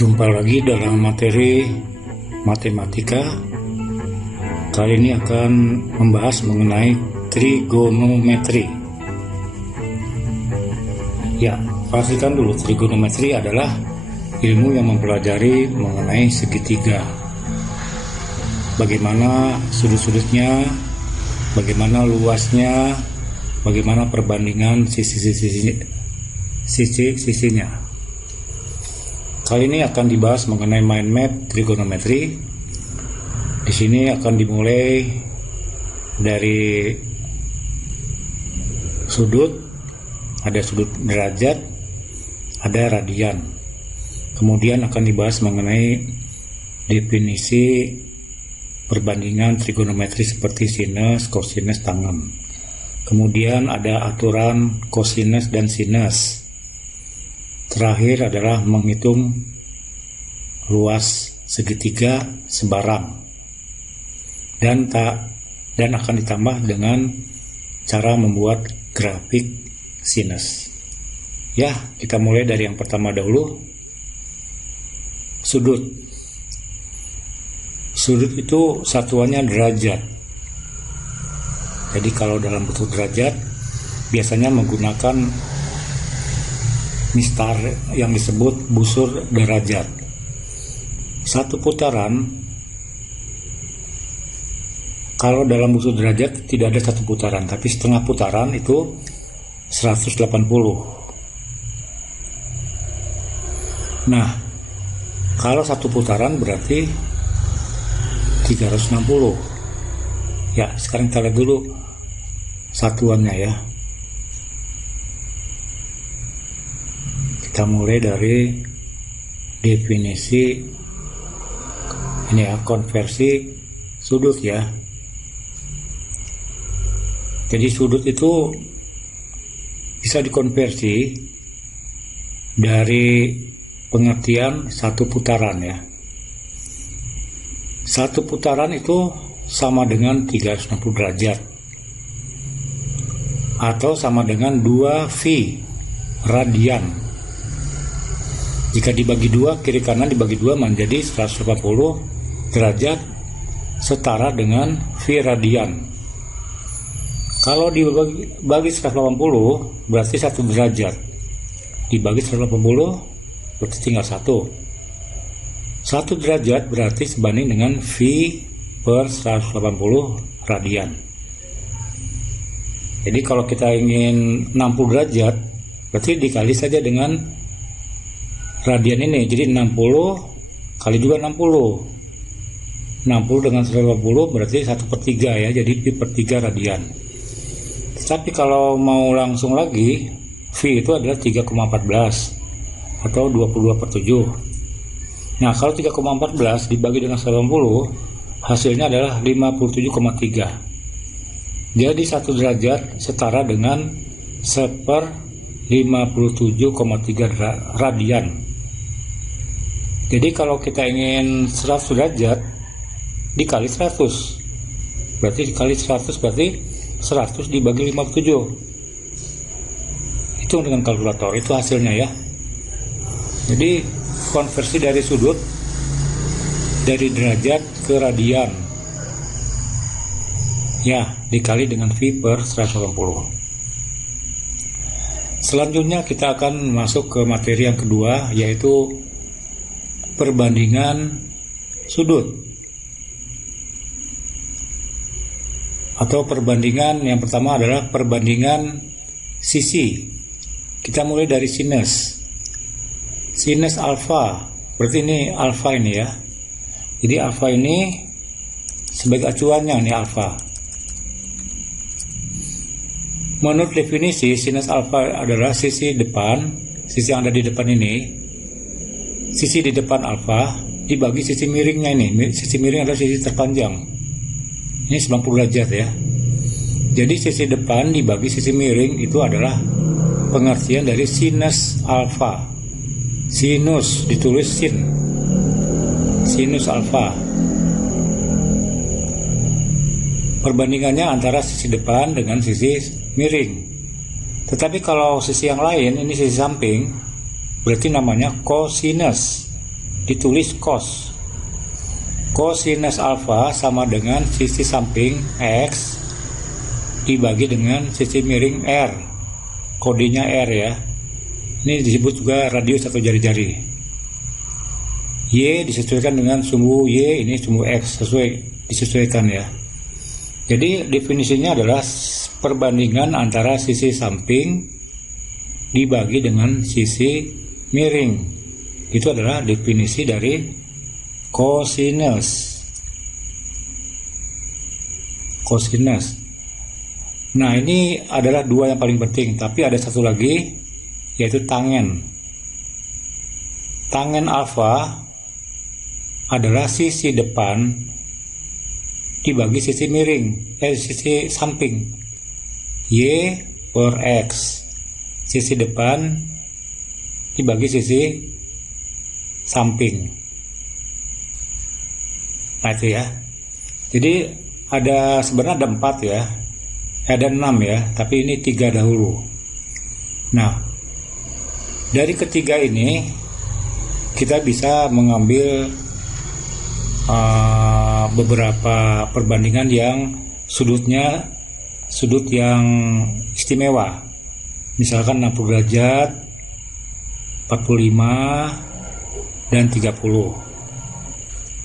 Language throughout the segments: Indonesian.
Jumpa lagi dalam materi matematika. Kali ini akan membahas mengenai trigonometri. Ya, pastikan dulu, trigonometri adalah ilmu yang mempelajari mengenai segitiga. Bagaimana sudut-sudutnya, bagaimana luasnya, bagaimana perbandingan sisi-sisinya. Kali ini akan dibahas mengenai mind map trigonometri. Di sini akan dimulai dari sudut, ada sudut derajat, ada radian. Kemudian akan dibahas mengenai definisi perbandingan trigonometri seperti sinus, kosinus, tangen. Kemudian ada aturan kosinus dan sinus. Terakhir adalah menghitung luas segitiga sebarang, dan akan ditambah dengan cara membuat grafik sinus. Ya, kita mulai dari yang pertama dahulu. Sudut. Sudut itu satuannya derajat. Jadi kalau dalam bentuk derajat biasanya menggunakan mistar yang disebut busur derajat. Satu putaran, kalau dalam busur derajat tidak ada satu putaran, tapi setengah putaran itu 180. Nah, kalau satu putaran berarti 360. Ya, sekarang kita lihat dulu satuannya ya. Kita mulai dari definisi ini ya, konversi sudut ya. Jadi sudut itu bisa dikonversi dari pengertian satu putaran ya. Satu putaran itu sama dengan 360 derajat atau sama dengan 2 V radian. Jika dibagi dua, kiri kanan dibagi dua menjadi 180 derajat setara dengan V radian. Kalau dibagi 180 berarti 1 derajat. Dibagi 180 berarti tinggal 1. 1 derajat berarti sebanding dengan V per 180 radian. Jadi kalau kita ingin 60 derajat berarti dikali saja dengan radian ini, jadi 60 kali juga 60 dengan 180 berarti 1/3 ya, jadi pi per 3 radian. Tapi kalau mau langsung lagi, V itu adalah 3,14 atau 22/7. Nah, kalau 3,14 dibagi dengan 180 hasilnya adalah 57,3. Jadi 1 derajat setara dengan 1/57,3 radian. Jadi kalau kita ingin 100 derajat dikali 100 berarti dikali 100 berarti 100 dibagi 57. Hitung dengan kalkulator, itu hasilnya ya. Jadi konversi dari sudut dari derajat ke radian ya, dikali dengan V per 180. Selanjutnya kita akan masuk ke materi yang kedua, yaitu perbandingan sudut atau perbandingan. Yang pertama adalah perbandingan sisi. Kita mulai dari sinus alfa, berarti ini alfa ini ya. Jadi alfa ini sebagai acuannya ini alfa. Menurut definisi, sinus alfa adalah sisi depan, sisi yang ada di depan ini. Sisi di depan alfa dibagi sisi miringnya ini. Sisi miring adalah sisi terpanjang. Ini 90 derajat ya. Jadi sisi depan dibagi sisi miring itu adalah pengertian dari sinus alfa. Sinus ditulis sin. Sinus alfa. Perbandingannya antara sisi depan dengan sisi miring. Tetapi kalau sisi yang lain, ini sisi samping, berarti namanya kosinus. ditulis cos. Kosinus alfa sama dengan sisi samping X dibagi dengan sisi miring R. Kodenya R ya. Ini disebut juga radius atau jari-jari. Y disesuaikan dengan sumbu Y, ini sumbu X, disesuaikan ya. Jadi definisinya adalah perbandingan antara sisi samping dibagi dengan sisi miring. Itu adalah definisi dari kosinus. Nah, ini adalah dua yang paling penting, tapi ada satu lagi, yaitu tangen. Tangen alfa adalah sisi depan dibagi sisi miring, sisi samping. Y per X. Sisi depan dibagi sisi samping. Nah itu ya. Jadi sebenarnya ada 4 ya. Ada 6 ya, tapi ini 3 dahulu. Nah, dari ketiga ini kita bisa mengambil beberapa perbandingan yang sudut yang istimewa. Misalkan 60 derajat, 45 dan 30.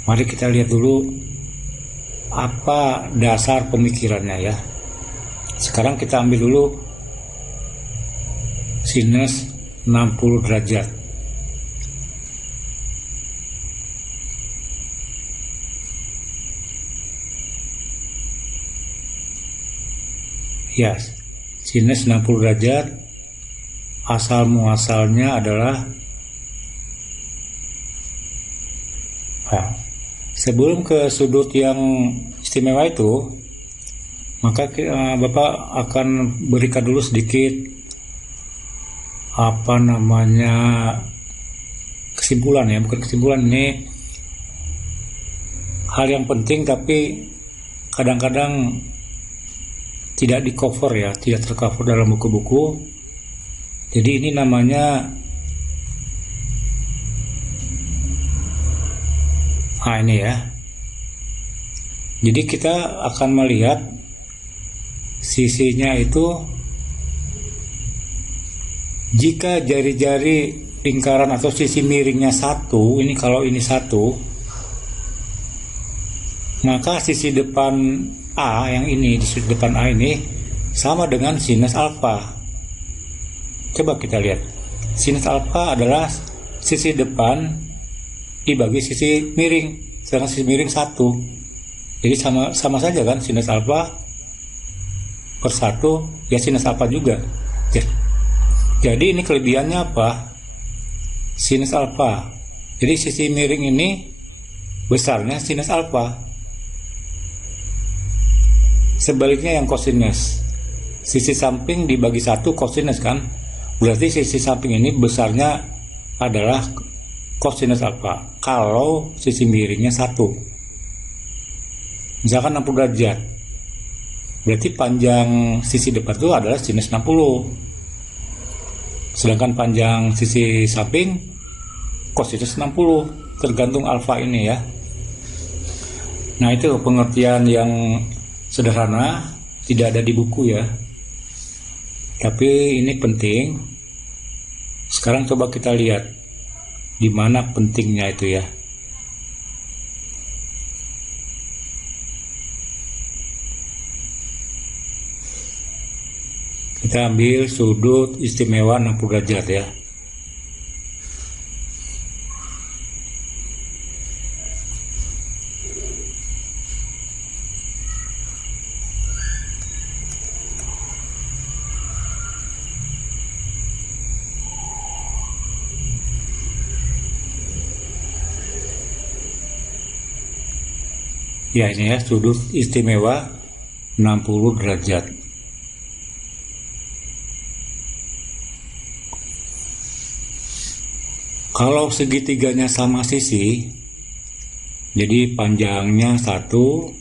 Mari kita lihat dulu apa dasar pemikirannya ya. Sekarang kita ambil dulu sinus 60 derajat. Ya, sinus 60 derajat asal muasalnya adalah sebelum ke sudut yang istimewa itu, maka Bapak akan berikan dulu sedikit kesimpulan ya, bukan kesimpulan, ini hal yang penting tapi kadang-kadang tidak di cover ya, tidak tercover dalam buku-buku. Jadi ini namanya ini ya. Jadi kita akan melihat sisinya itu, jika jari-jari lingkaran atau sisi miringnya 1, ini kalau ini 1, maka sisi depan A yang ini, di sudut depan A ini sama dengan sinus alfa. Coba kita lihat. Sinus alfa adalah sisi depan dibagi sisi miring, sedangkan sisi miring 1. Jadi sama saja kan, sinus alfa per 1 ya sinus alfa juga. Jadi ini kelebihannya apa? Sinus alfa. Jadi sisi miring ini besarnya sinus alfa. Sebaliknya yang kosinus, sisi samping dibagi 1 kosinus kan, berarti sisi samping ini besarnya adalah kosinus alfa kalau sisi miringnya 1. Misalkan 60 derajat, berarti panjang sisi depan itu adalah sinus 60, sedangkan panjang sisi samping kosinus 60, tergantung alfa ini ya. Nah itu pengertian yang sederhana, tidak ada di buku ya, tapi ini penting. Sekarang coba kita lihat di mana pentingnya itu ya. Kita ambil sudut istimewa 60 derajat ya. Ya ini ya, sudut istimewa 60 derajat. Kalau segitiganya sama sisi, jadi panjangnya 1, 1,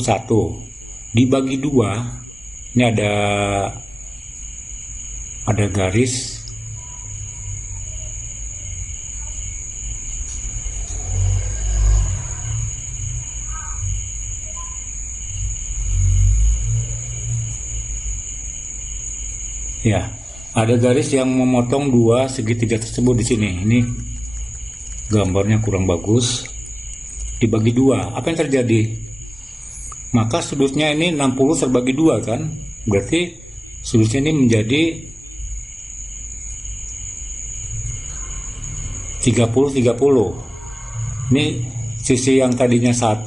1 dibagi 2. Ini ada garis Ya, ada garis yang memotong dua segitiga tersebut di sini. Ini gambarnya kurang bagus. Dibagi dua, apa yang terjadi? Maka sudutnya ini 60 terbagi dua kan? Berarti sudutnya ini menjadi 30-30. Ini sisi yang tadinya 1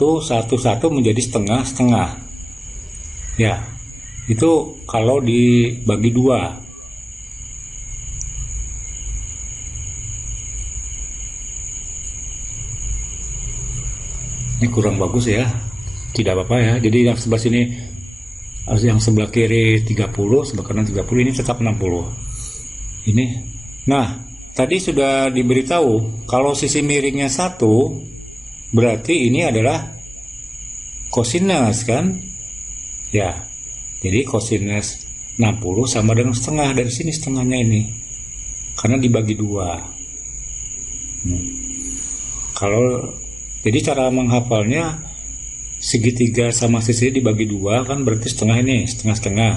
menjadi setengah-setengah. Ya, itu kalau dibagi dua. Ini kurang bagus ya. Tidak apa-apa ya. Jadi yang sebelah sini, yang sebelah kiri 30, sebelah kanan 30, ini tetap 60. Ini. Nah, tadi sudah diberitahu kalau sisi miringnya 1, berarti ini adalah kosinus kan? Ya. Jadi kosinus 60 sama dengan setengah, dari sini setengahnya ini. Karena dibagi dua. Kalau jadi cara menghafalnya, segitiga sama sisi dibagi dua kan berarti setengah ini, setengah-setengah.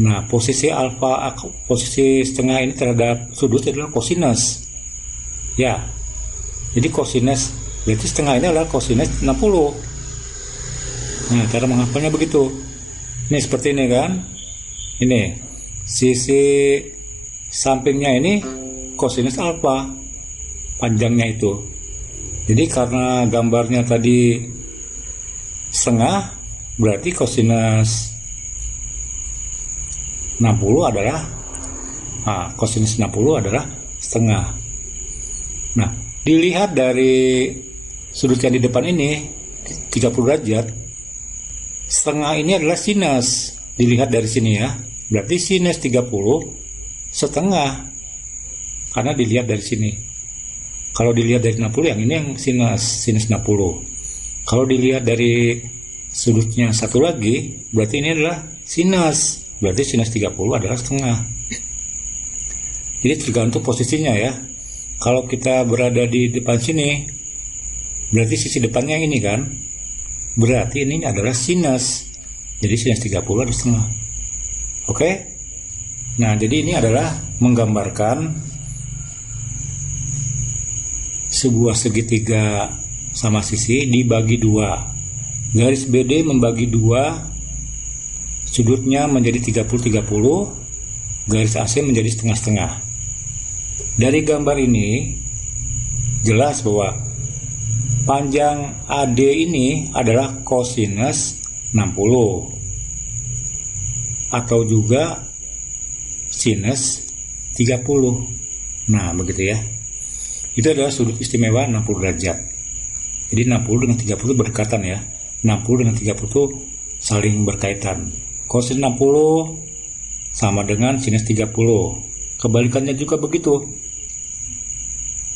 Nah, posisi alfa, posisi setengah ini terhadap sudut adalah kosinus. Ya, jadi kosinus, berarti setengah ini adalah kosinus 60. Nah, cara menghafalnya begitu. Ini seperti ini kan. Ini, sisi sampingnya ini kosinus alfa, panjangnya itu. Jadi karena gambarnya tadi setengah, berarti kosinus 60 adalah kosinus 60 adalah setengah. Nah, dilihat dari sudut yang di depan ini 30 derajat, setengah ini adalah sinus. Dilihat dari sini ya, berarti sinus 30 setengah, karena dilihat dari sini. Kalau dilihat dari 60, yang ini yang sinus 60. Kalau dilihat dari sudutnya satu lagi, berarti ini adalah sinus. Berarti sinus 30 adalah setengah. Jadi tergantung posisinya ya. Kalau kita berada di depan sini, berarti sisi depannya ini kan. Berarti ini adalah sinus. Jadi sinus 30 adalah setengah. Oke? Nah, jadi ini adalah menggambarkan sebuah segitiga sama sisi dibagi dua. Garis BD membagi dua, sudutnya menjadi 30-30, garis AC menjadi setengah-setengah. Dari gambar ini jelas bahwa panjang AD ini adalah kosinus 60 atau juga sinus 30. Nah, begitu ya. Itu adalah sudut istimewa 60 derajat. Jadi 60 dengan 30 berdekatan ya. 60 dengan 30 itu saling berkaitan. Kosinus 60 sama dengan sinus 30. Kebalikannya juga begitu.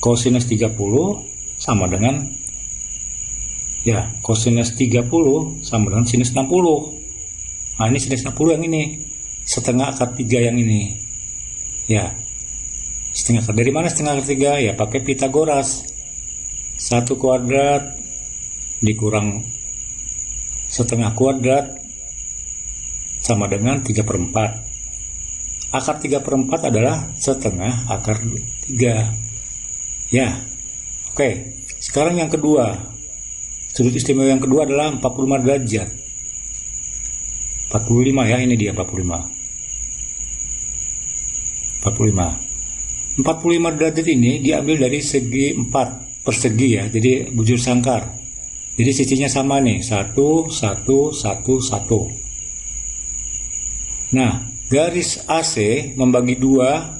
Kosinus 30 sama dengan kosinus 30 sama dengan sinus 60. Nah, ini sinus 60 yang ini. Setengah akar 3 yang ini. Ya. Setengah akar, dari mana setengah akar 3? Ya pakai Pitagoras. 1 kuadrat dikurang setengah kuadrat sama dengan 3/4. Akar 3/4 adalah setengah akar 3. Ya. Oke. Sekarang yang kedua. Sudut istimewa yang kedua adalah 45 derajat. 45 ya, ini dia 45. 45 derajat ini diambil dari segi 4 persegi ya, jadi bujur sangkar. Jadi sisinya sama nih, 1, 1, 1, 1. Nah, garis AC membagi dua,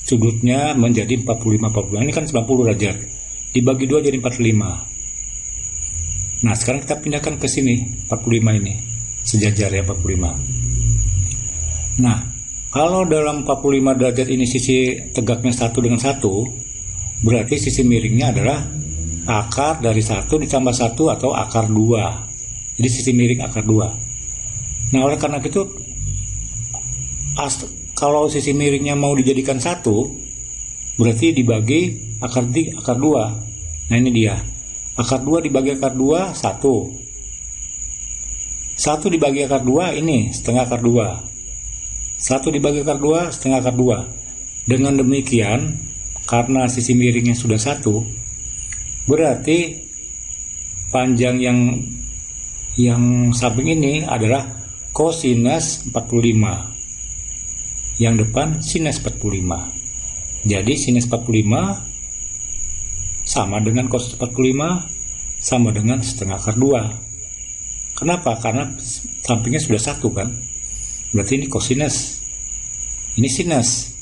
sudutnya menjadi 45. Ini kan 90 derajat. Dibagi dua jadi 45. Nah, sekarang kita pindahkan ke sini, 45 ini. Sejajar ya 45. Nah, kalau dalam 45 derajat ini sisi tegaknya 1 dengan 1, berarti sisi miringnya adalah akar dari 1 ditambah 1 atau akar 2. Jadi sisi miring akar 2. Nah, oleh karena itu, kalau sisi miringnya mau dijadikan 1, berarti dibagi akar 2. Nah, ini dia. Akar 2 dibagi akar 2, 1. 1 dibagi akar 2, ini setengah akar 2. 1 dibagi akar 2, setengah akar 2. Dengan demikian, karena sisi miringnya sudah 1, berarti panjang yang samping ini adalah kosinus 45. Yang depan sinus 45. Jadi sinus 45 sama dengan cos 45 sama dengan setengah akar 2. Kenapa? Karena sampingnya sudah 1 kan. Berarti ini kosinus. Ini sinus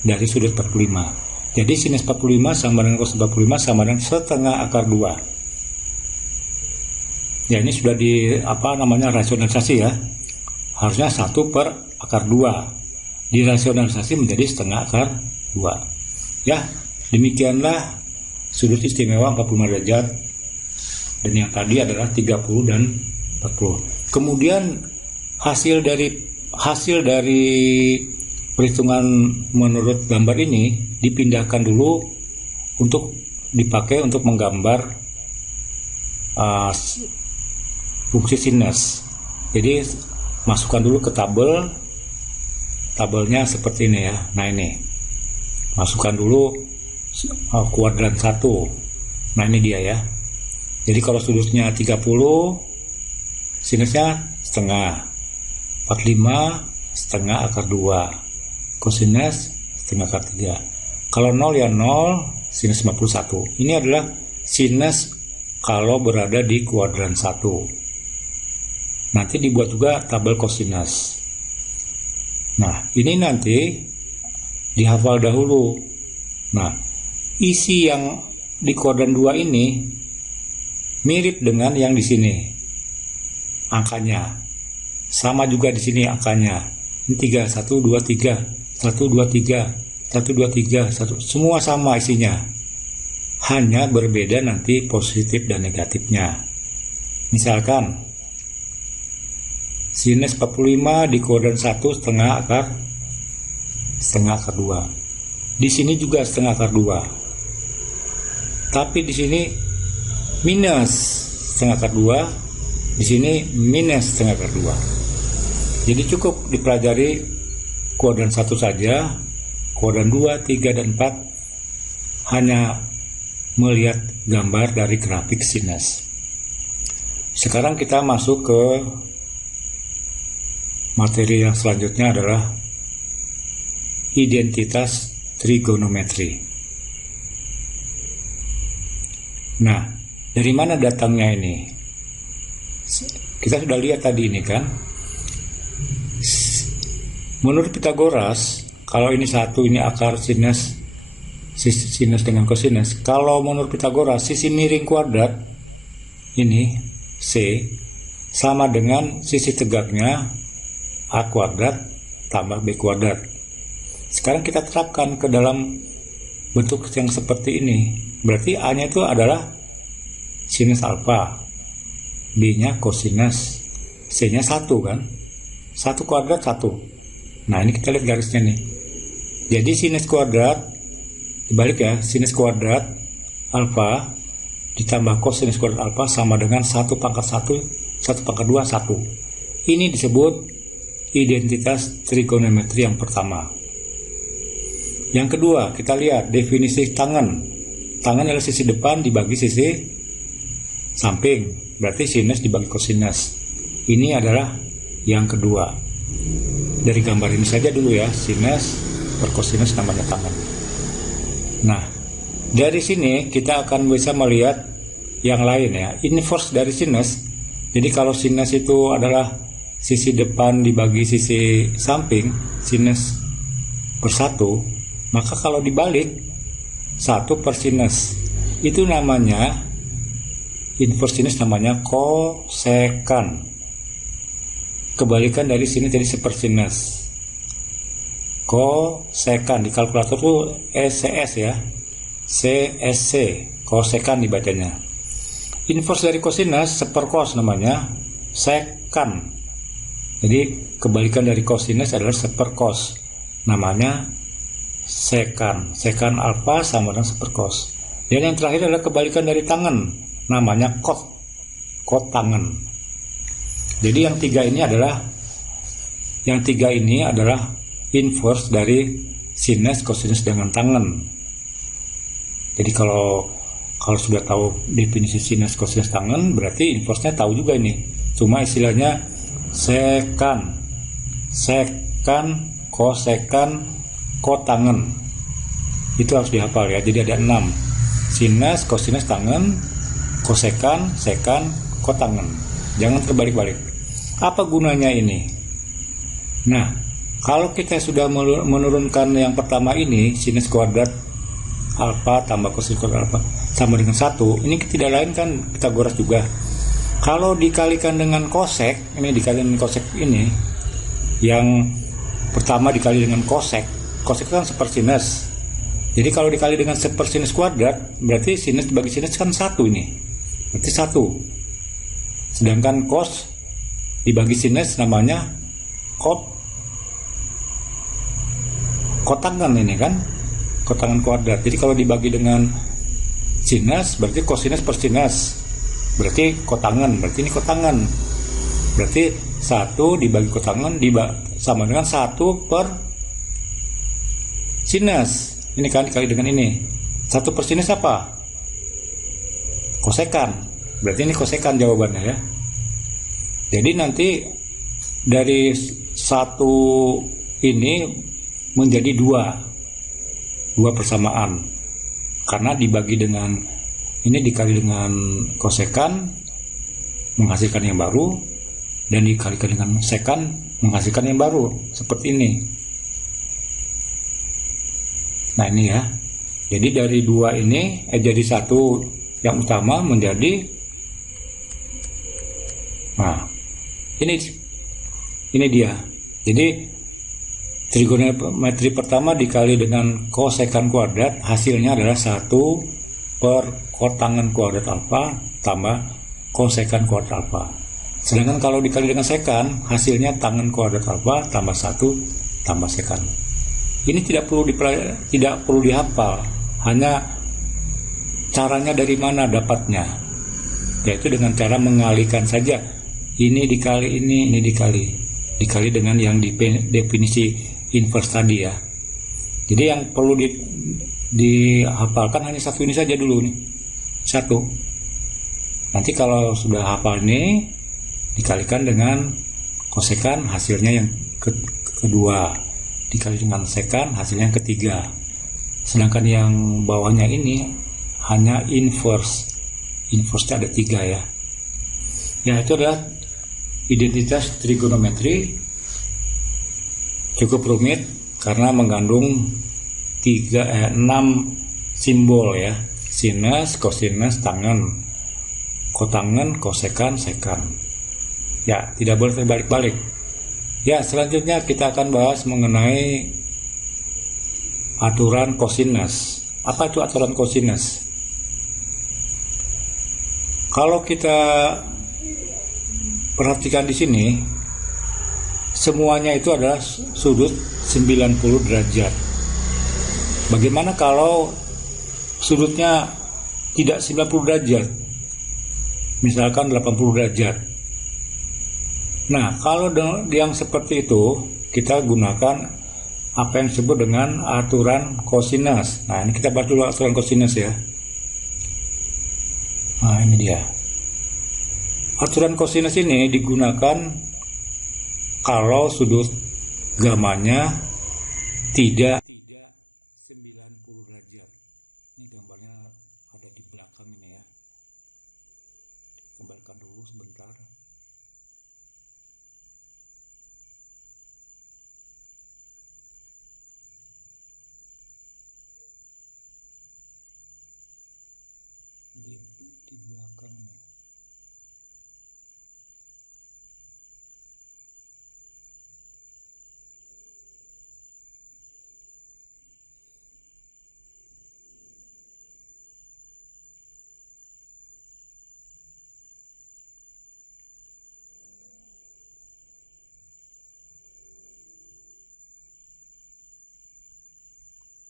dari sudut 45. Jadi sinus 45 sama dengan cos 45 sama dengan setengah akar 2. Ya, ini sudah rasionalisasi ya. Harusnya 1 per akar 2. Dirasionalisasi menjadi setengah akar 2. Ya, demikianlah sudut istimewa 45 derajat. Dan yang tadi adalah 30 dan 40. Kemudian hasil dari perhitungan menurut gambar ini dipindahkan dulu untuk dipakai untuk menggambar fungsi sinus. Jadi masukkan dulu ke tabelnya seperti ini ya. Nah, ini masukkan dulu kuadran 1. Nah, ini dia ya. Jadi kalau sudutnya 30, sinusnya setengah. 45 setengah akar 2. Kosinus setengah akar 3. Kalau 0 ya 0, sinus 51. Ini adalah sinus kalau berada di kuadran 1. Nanti dibuat juga tabel kosinus. Nah, ini nanti dihafal dahulu. Nah, isi yang di kuadran 2 ini mirip dengan yang di sini. Angkanya sama juga di sini angkanya. Ini 3, 1, 2, 3, 1, 2, 3, 1, 2, 3, 1. Semua sama isinya. Hanya berbeda nanti positif dan negatifnya. Misalkan sinus 45 di kuadran 1 setengah akar 2. Di sini juga setengah akar 2. Tapi di sini minus setengah akar 2, di sini minus setengah akar 2. Jadi cukup dipelajari kuadran 1 saja. Kuadran 2, 3, dan 4 hanya melihat gambar dari grafik sinus. Sekarang kita masuk ke materi yang selanjutnya adalah identitas trigonometri. Nah, dari mana datangnya ini? Kita sudah lihat tadi ini kan. Menurut Pitagoras, kalau ini 1, ini akar sinus dengan kosinus. Kalau menurut Pitagoras, sisi miring kuadrat ini C sama dengan sisi tegaknya A kuadrat tambah B kuadrat. Sekarang kita terapkan ke dalam bentuk yang seperti ini. Berarti A-nya itu adalah sinus alfa, B-nya kosinus, C-nya 1 kan. 1 kuadrat 1. Nah, ini kita lihat garisnya nih. Jadi sinus kuadrat, dibalik ya, sinus kuadrat alfa ditambah kosinus kuadrat alfa sama dengan 1 pangkat 1, 1 pangkat 2, 1. Ini disebut identitas trigonometri yang pertama. Yang kedua, kita lihat definisi tangen. Tangen adalah sisi depan dibagi sisi samping, berarti sinus dibagi kosinus. Ini adalah yang kedua. Dari gambar ini saja dulu ya, sinus per kosinus namanya tangen. Nah, dari sini kita akan bisa melihat yang lain ya, inverse dari sinus. Jadi kalau sinus itu adalah sisi depan dibagi sisi samping, sinus per 1, maka kalau dibalik 1 per sinus, itu namanya inverse sinus, namanya kosekan. Kebalikan dari sini jadi sepersinus. Kosekan di kalkulator itu SCS ya, CSC, kosekan dibacanya. Inverse dari kosinus seperkos namanya sekan. Jadi kebalikan dari kosinus adalah seperkos, namanya sekan. Sekan alfa sama dengan seperkos. Dan yang terakhir adalah kebalikan dari tangen, namanya kot tangen. Jadi yang 3 ini adalah Yang tiga ini adalah inverse dari sinus, cosinus dengan tangen. Jadi kalau sudah tahu definisi sinus, cosinus, tangen, berarti inverse-nya tahu juga ini. Cuma istilahnya sekan, kosekan, kotangen. Itu harus dihafal ya. Jadi ada 6. Sinus, cosinus, tangen, kosekan, sekan, kotangen. Jangan terbalik-balik. Apa gunanya ini? Nah, kalau kita sudah menurunkan yang pertama ini, sinus kuadrat alfa tambah kosinus kuadrat alfa sama dengan 1, ini tidak lain kan Pitagoras juga. Kalau dikalikan dengan kosek, ini dikalikan dengan kosek ini, yang pertama dikali dengan kosek kan sepersinus. Jadi kalau dikali dengan sepersinus kuadrat, berarti sinus bagi sinus kan 1 ini. Berarti 1. Sedangkan cos dibagi sinus namanya kotangan ini kan, kotangan kuadrat. Jadi kalau dibagi dengan sinus berarti kosinus per sinus, berarti kotangan, berarti ini kotangan. Berarti 1 dibagi kotangan sama dengan 1 per sinus. Ini kan dikali dengan ini. 1 per sinus apa? Kosekan. Berarti ini kosekan jawabannya ya. Jadi nanti dari 1 ini menjadi 2 persamaan. Karena dibagi dengan ini dikali dengan kosekan menghasilkan yang baru, dan dikalikan dengan sekan menghasilkan yang baru, seperti ini. Nah ini ya. Jadi dari 2 ini jadi 1 yang utama menjadi, nah ini dia. Jadi trigonometri pertama dikali dengan kosekan kuadrat, hasilnya adalah 1 per kotangan kuadrat alfa tambah kosekan kuadrat alfa. Sedangkan kalau dikali dengan sekan, hasilnya tangen kuadrat alfa tambah 1 tambah sekan. Ini tidak perlu dihafal, hanya caranya dari mana dapatnya, yaitu dengan cara mengalihkan saja. Ini dikali ini dikali dengan yang definisi inverse tadi ya. Jadi yang perlu dihafalkan hanya 1 ini saja dulu nih. 1. Nanti kalau sudah hafal ini dikalikan dengan kosekan, hasilnya yang kedua, dikali dengan sekan, hasilnya yang ketiga. Sedangkan yang bawahnya ini hanya inverse. Inverse-nya ada 3 ya. Ya, itu adalah identitas trigonometri. Cukup rumit karena mengandung 6 simbol ya. Sinus, kosinus, tangen, kotangen, kosekan, sekan. Ya, tidak boleh terbalik-balik. Ya, selanjutnya kita akan bahas mengenai aturan kosinus. Apa itu aturan kosinus? Kalau kita perhatikan di sini, semuanya itu adalah sudut 90 derajat. Bagaimana kalau sudutnya tidak 90 derajat? Misalkan 80 derajat. Nah, kalau yang seperti itu, kita gunakan apa yang disebut dengan aturan kosinus. Nah, ini kita bahas dulu aturan kosinus ya. Nah, ini dia. Aturan kosinus ini digunakan kalau sudut gamanya tidak 90 derajat. Ini gambarnya ada di belakang ini ya. Kembalikan dulu sebentar. Di belakang nih.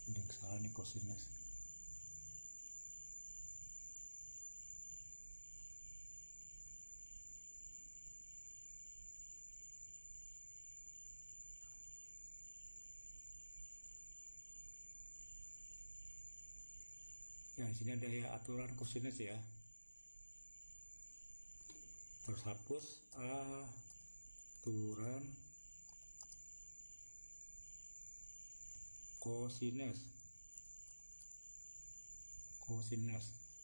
Ada yang salah nih kosinus. Nah, di sini ada ya aturan kosinus ya. Terus hapus aturan kosinus.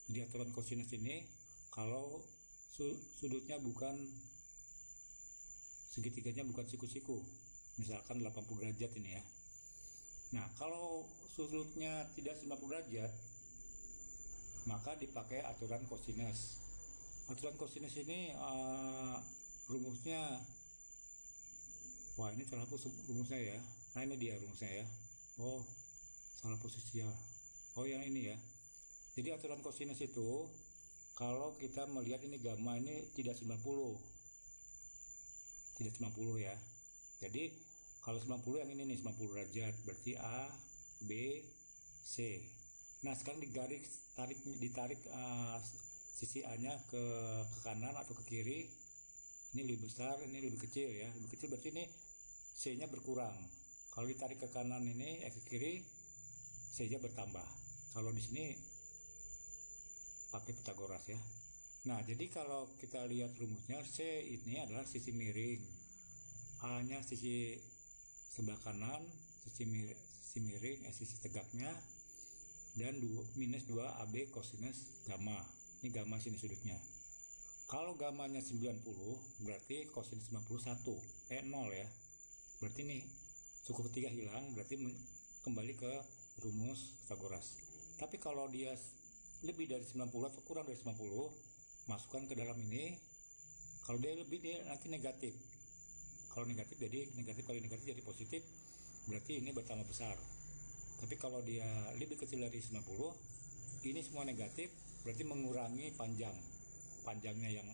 Jadi aturan kosinus ini kalau sudutnya bukan segitiganya bukan siku-siku, misalkan 80 derajat ini ya. Nah, kalau sudutnya tidak 90 derajat, maka dipakai aturan kosinus. Aturan kosinus ini rumusnya, wah ini salah rumusnya ya. Nah, ini dia rumusnya ya. Oh, salah posisi ya. Oh, yang ini ya. Jadi aturan kosinus itu kalau kita melihat ini gamma ini tidak 90 ya. Jadi kalau 90 yang ini nih 90 derajat, berarti A, B, C. Nah, sekarang ditarik sisi A-nya ke kanan atau ke kiri. Ini lebih besar, ini lebih kecil ya. Lebih kecil berarti ini C-nya berkurang. Kalau ditarik ke kanan ini ke kiri, C-nya bertambah. Kalau di sini pakai Pitagoras ya. Nah, jadi kalau kita lihat rumusnya, C ini adalah sisi miring, A-nya sisi sebelah kanan, sisi miring, sisi tegaknya, dan minus 2 AB kosinus gamma. Ini gamma sini sudutnya. Kalau gammanya 90, berarti kosinus 91, 0 ya. Berarti ini suku ketiga hilang, berarti kembali ke rumus Pitagoras. Tapi kalau dia lebih dari 90 atau kurang dari 90, masukkan ke dalam ini. Kalau dia lebih, dia nanti negatif. Kalau negatif jadi negatif kali negatif jadi positif, berarti ini bertambah besar. Tapi kalau dia lebih kecil dari 90, ini semua negatif, berarti mengurangi panjangnya yang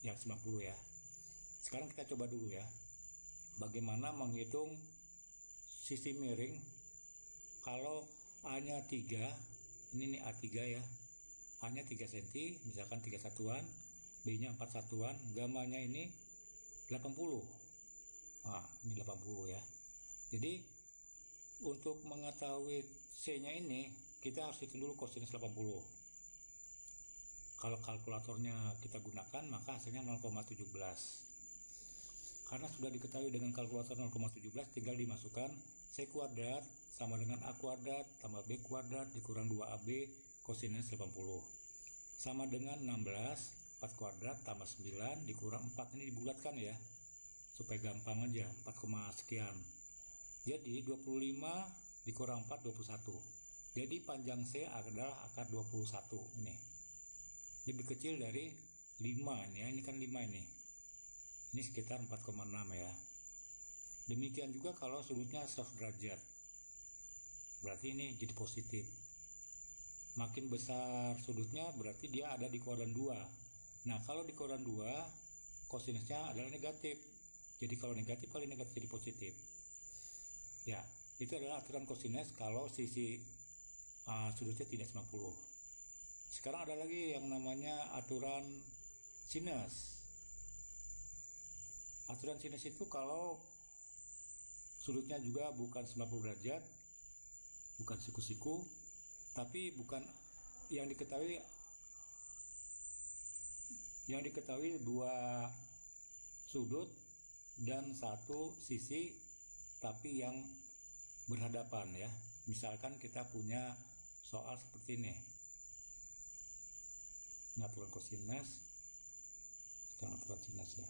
90 ya. Sekarang kita coba dulu ya, bagaimana menghitung sisi miring. Kalau A-nya 3, ini nih A3 ya, A-nya 3 cm, misalkan 3 satuan, B-nya 4 satuan, gammanya ini 80. Nah, ini 80 ya. Jadi untuk mengetahui C-nya ini, kita harus hitung dulu kosinus 80. Kalau kalkulatornya kita gunakan, maka hasilnya 0,17. Karena sudah diketahui dengan kalkulator 0,17, tinggal dimasukkan C kuadrat sama dengan A kuadrat tambah B kuadrat dikurang 2AB kosinus 80. Sama dengan 16, 4 kuadrat tambah 9 dikurang 4. Ini dibulatkan ya, supaya gampang aja, 4, sekian. Jadi 25 dikurang 4, 21. Jadi panjang C adalah akar 21 ini. Lebih kecil dari 5 ini ya, ini kan 5 ini. Ini sekitar 4,6 ya. Demikian juga kalau sudutnya 100 derajat. Berarti ini jadi positif. Makin besar sudutnya berarti dia ada di kuadran 2. Nah, kalau di kuadran 2, kosinusnya adalah negatif. Jadi kalau negatif kali negatif jadi positif. Ya, itu adalah aturan kosinus kalau sisi sudutnya tidak 90. Sekarang ada lagi yang namanya aturan sinus. Aturan sinus itu kalau sudutnya juga bukan 90 derajat, bukan siku-siku, tapi bukan yang diketahui dua sudut dan satu sisi, tapi yang berhadapan ya. Misalkan kita punya soal seperti ini. Ini aturan kosinus. Sekarang aturan sinus ya.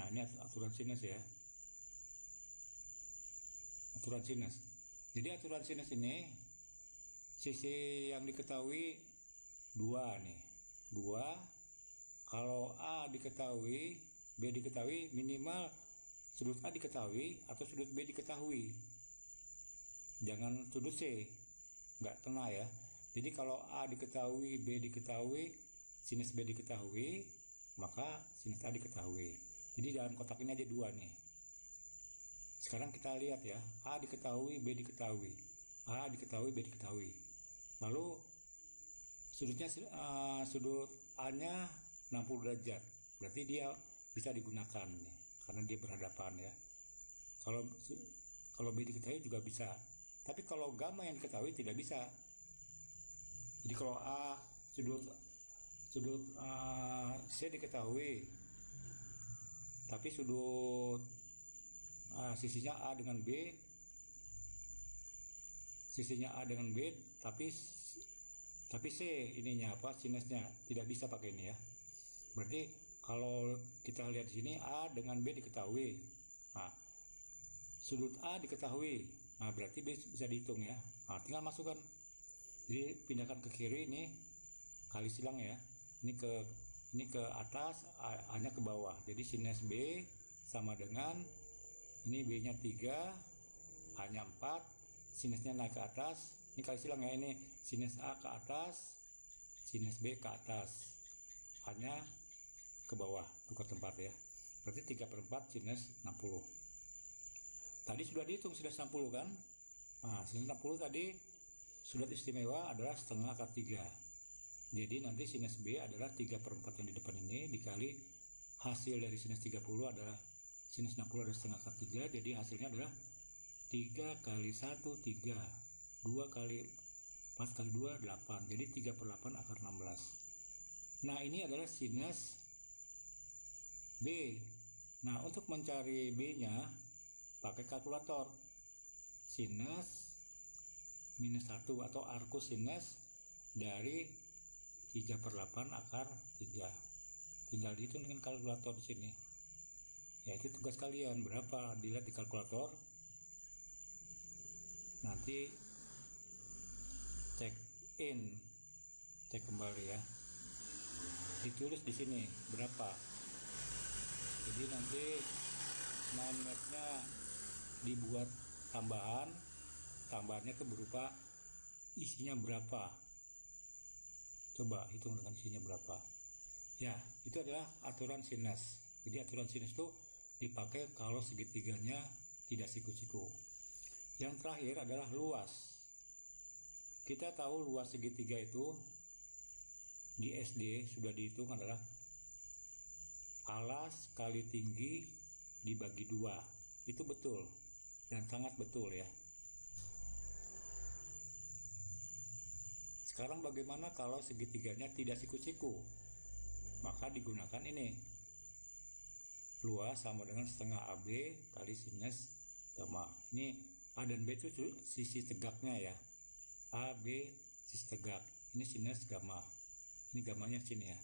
Nah, ini aturan sinus ya. Aturan sinus. Jadi aturan sinus ini sisi yang diketahui 2 nih. 2. Kalau A diketahui, B diketahui, minimal sudut A diketahui atau sudut B diketahui. Jangan sudut C. Nggak kena ya. Jadi kalau A diketahui, B diketahui, sinus B diketahui, maka sinus A diketahui. Jadi dalam kotak ini aja 2 nih. Sekarang kita lihat ya, A diketahui, B diketahui. A diketahui, B diketahui. Lalu sudut A-nya 60 derajat. Berarti dia bisa digunakan nih, karena dia berhadapan ya. Kalau B diketahui juga bisa. Tapi kalau gamma yang diketahui tidak bisa. Jadi kalau sudut C diketahui, tapi sudut sisinya A dengan B, tapi C ininya sinusnya tidak bisa pakai ini ya. Berarti kalau kita lihat di sini A dengan B diketahui, nah sudut A diketahui, nah berarti B bisa dihitung ya. Nah, tinggal masukkan, jadi pindahkan ke kiri, ini kali silang ya, ini ke atas, A-nya ke bawah, jadi sinus B sama dengan ini B-nya 3, A-nya 4, sinusnya naik ke atas. Ini kali silang ya, ini sinus A ke atas, sinus B ke atas, A-nya ke bawah, tukar tempat ya. Berarti 3/4 sinus 60. Tadi sudah dihitung sinus 60 kan. Nah, sinus 60 tadi sudut istimewa adalah setengah akar 3. Jadi nanti sinus B adalah 3/4 yang di depan ini dikali hasil dari sinus 30 adalah sinus 60 adalah setengah akar 3. Jadi hasilnya adalah 3 kali 1 3, 2 kali 4 kali 2 8, jadi 3/8 akar 16. Nah ini adalah sinus B. Nah untuk mencari B nya pakai kalkulator, sinus minus 1 atau arcus sinus dari 3/8 akar 3. Tinggal dihitung dengan kalkulator di sini. Ya itu tugas kalian, berapa dilihat di kalkulator. Nanti cek kembali ya, ditulis di sini berapa. Jadi nanti mind map-nya dibuat tambahannya itu berupa isinya berapa. Coba hitung dengan isinya berapa ya. Itu adalah aturan sinus. Jadi aturan sinus itu dipakai kalau segitiganya tidak siku-siku. Yang terakhir adalah luas. Kita tahu luas segitiga itu di SD sudah dihitung adalah alas kali tinggi dibagi 2. Itu betul dan sangat betul ya. Sekarang bagaimana kalau segitiganya tidak siku-siku? Maka digunakan ini. Luas sama dengan setengah AB kali sinus gamma. Ini A dan B itu sisi tegaknya ya. A, B, sisi tegak. Ini sinus gamma. Ini gammanya sini ya.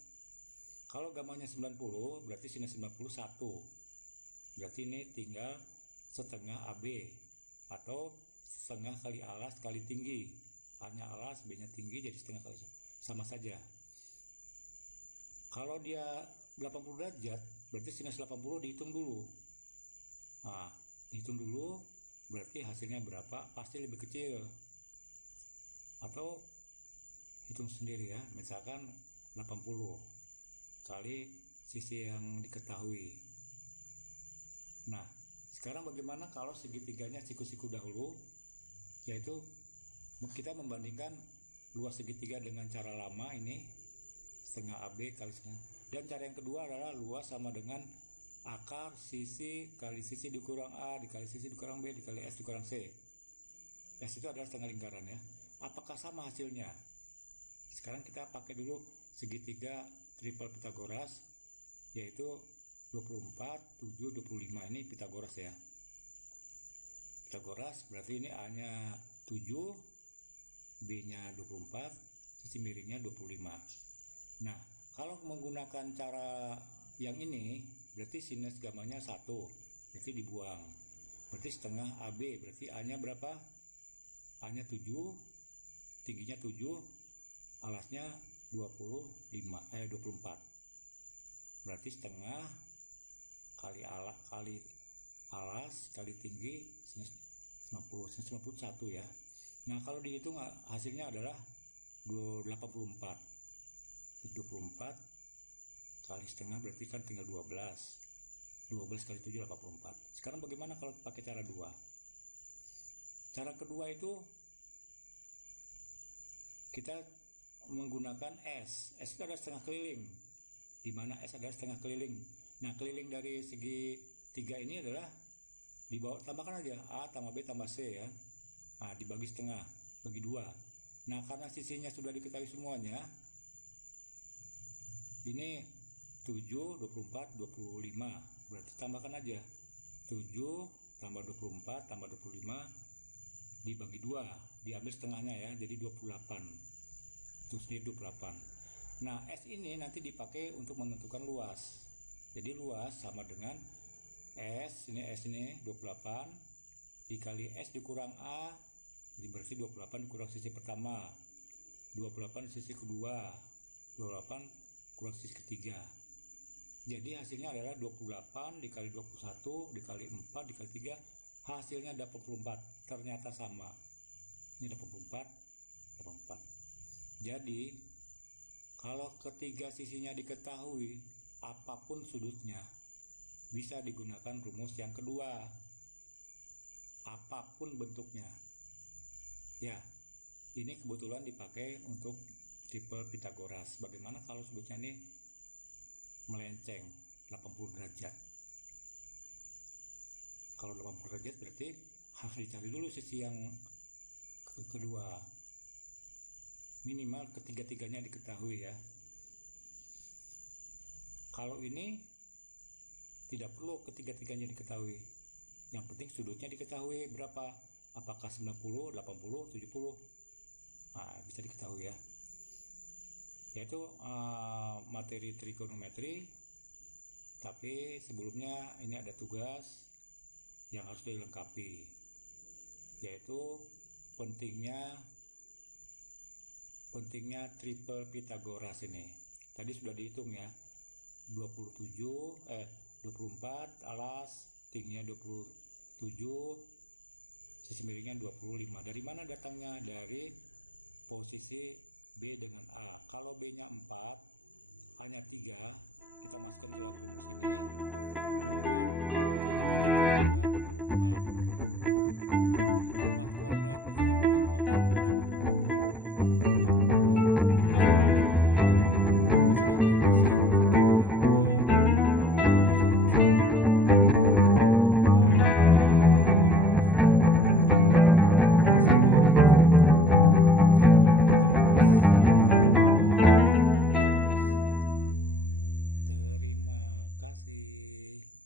Kalau gammanya 90, berarti sinus 90 1. Berarti ini tinggal setengah AB. Atau setengah kali alas kali tinggi. A-nya alas, B-nya tinggi, jadi setengah kali. Sama saja. Kalau dia 80 derajat, berarti sinus 80 dihitung dulu. Nah, dihitung dulu, berarti hasilnya berapa? Pasti lebih kecil. Atau hitung sendiri ya, misalkan 80 kali sisi yang diketahui. Nah sekarang bagaimana kalau segitiganya siku-siku dahulu, yaitu kita membandingkan luas segitiga dengan cara lama ini setengah AB kali setengah, dan cara yang kedua adalah luas sama dengan akar sisi kali sisi dikurang A dikali sisi dikurang B dikali S dikurang C. S itu adalah setengah lingkaran ya. Apakah sama hasilnya? Sekarang kita pakai dulu segitiga triple Pythagoras, yaitu 24, 7, 25. Ini Pythagoras ya. Pythagoras berarti ini A-nya 7, B-nya 24, sisi miringnya 25. Nah, kalau menggunakan cara yang ini, berarti sinus gammanya 1, berarti dibuang. Berarti setengah AB, berarti A-nya berapa? A-nya 7, tingginya 7, alasnya 24. Berarti setengah kali alas kali tinggi sinus 90, sinus 91 ya. Nah, kalau dihitung hasilnya adalah 84. 24 kali setengah berarti kan tinggal 12. 12 kali 7 84. Sekarang bagaimana kalau pakai cara 2? Cara kedua itu kita menggunakan S. S itu ada setengah keliling, di mana S adalah setengah keliling. Nah, keliling dari segi 3 ini adalah di bawah, tambahkan aja A tambah B tambah C ya. Nah, dibagi setengah, bagi 2. Nah, karena sisinya sudah diketahui semuanya, ini 7, 24, 25. Berarti tambahkan aja 7 tambah 24 tambah 25 dibagi 2, diambil setengahnya ya, jadi 28. Itu sendiri 28. Nah, S ini nanti dipakai untuk menentukan luas. Jadi luas sama dengan S ini 28 dikali S dikurang A, jadi berarti 28 dikurang sisi pertama, 28 sisi kedua, 28 kurang sisi ketiga. Jadi hasilnya adalah 28 dikali 21 dikali 4 dikali 3, hasilnya 84. Ternyata sama. Ini 84. Jadi kalau ketiga sisinya diketahui, apapun sudutnya bisa digunakan rumus yang kedua. Apapun bentuknya. Ya, ini kebetulan dipakai untuk triple Pythagoras. Bagaimana kalau sudutnya ini melenceng 80 derajat? Kalau 80 derajat berarti harus dicari dulu sisi yang kedua. Minimal ketiga-tiganya diketahui ya. Kalau ini tidak perlu ketiga-tiganya diketahui. Yang penting sudutnya diketahui berapa. Apakah 90, 80, 70. Nah, bisa diketahui ya. Yaitu materi trigonometri. Tapi sebelumnya ini ada tugas yang harus dilengkapi, yaitu pentingnya triple Pythagoras ini. Tadi sudah dihitung ya, 24 alas, tingginya 27, sisi miringnya 25. Dari mana datangnya? Dari posisi B dengan A. Kalau B nya 4, A nya 3, kita masukkan ke dalam rumus ini. 4 kali 3 kali 2, 24. 4 kuadrat dikali 3 kuadrat 7. 4 kuadrat tambah 3 kuadrat. Silakan isi untuk 3 dan 2. Terima kasih.